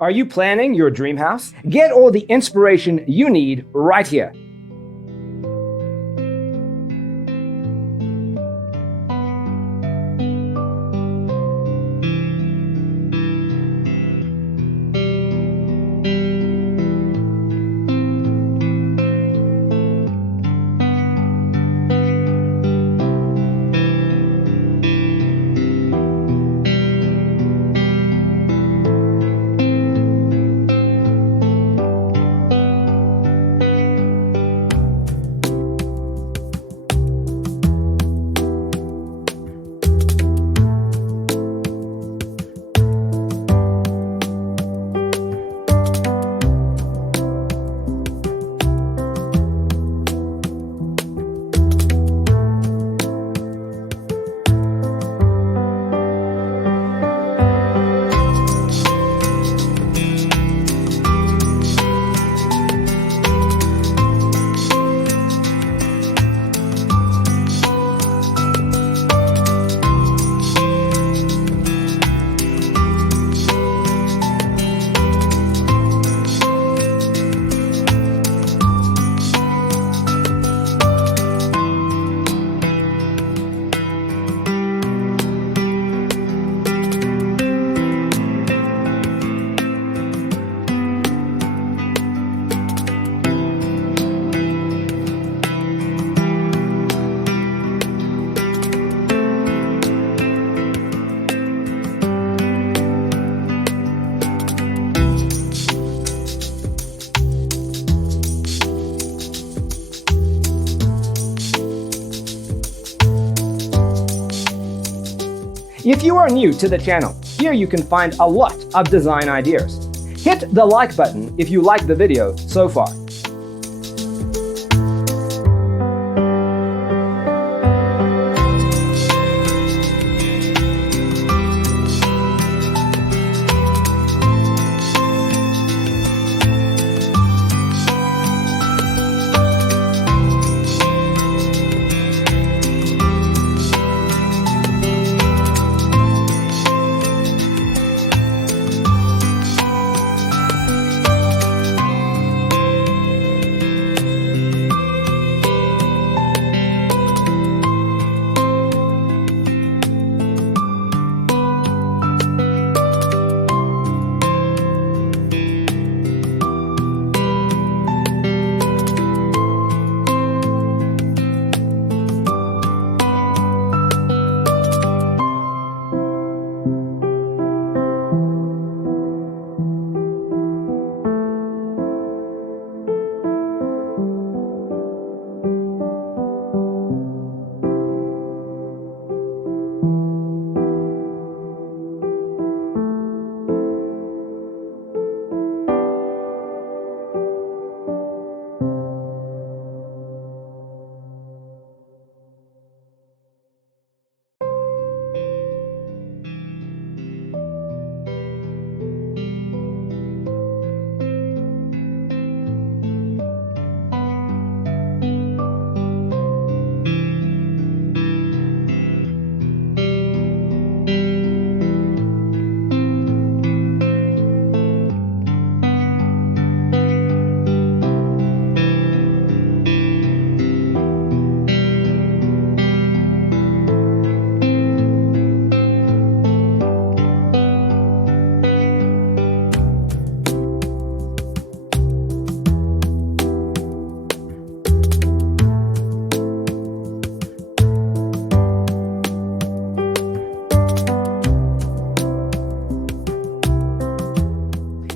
Are you planning your dream house? Get all the inspiration you need right here. If you are new to the channel, here you can find a lot of design ideas. Hit the like button if you like the video so far.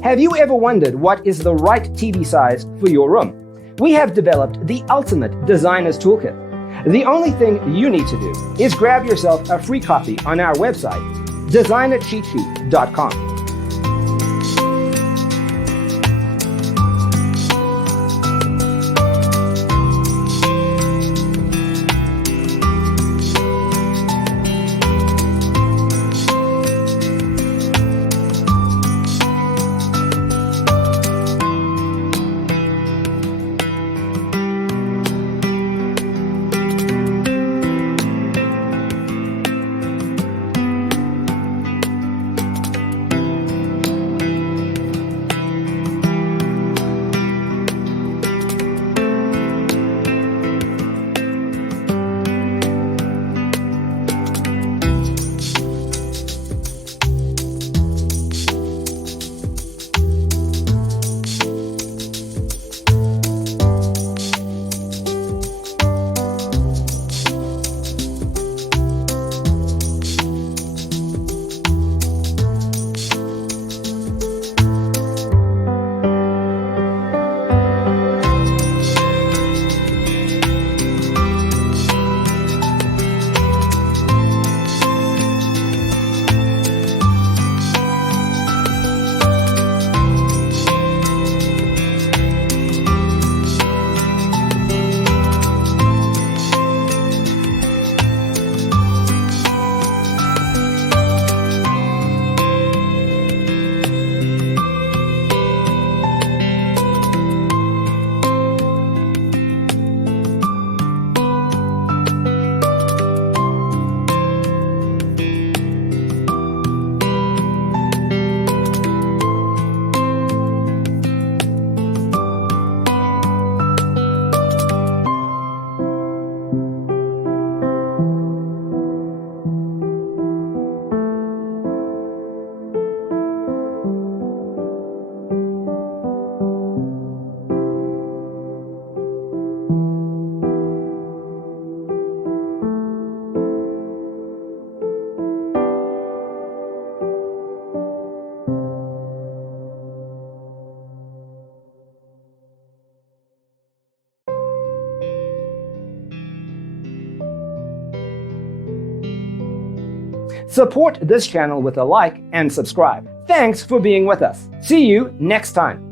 Have you ever wondered what is the right TV size for your room? We have developed the ultimate designer's toolkit. The only thing you need to do is grab yourself a free copy on our website, designercheatsheet.com. Support this channel with a like and subscribe. Thanks for being with us. See you next time.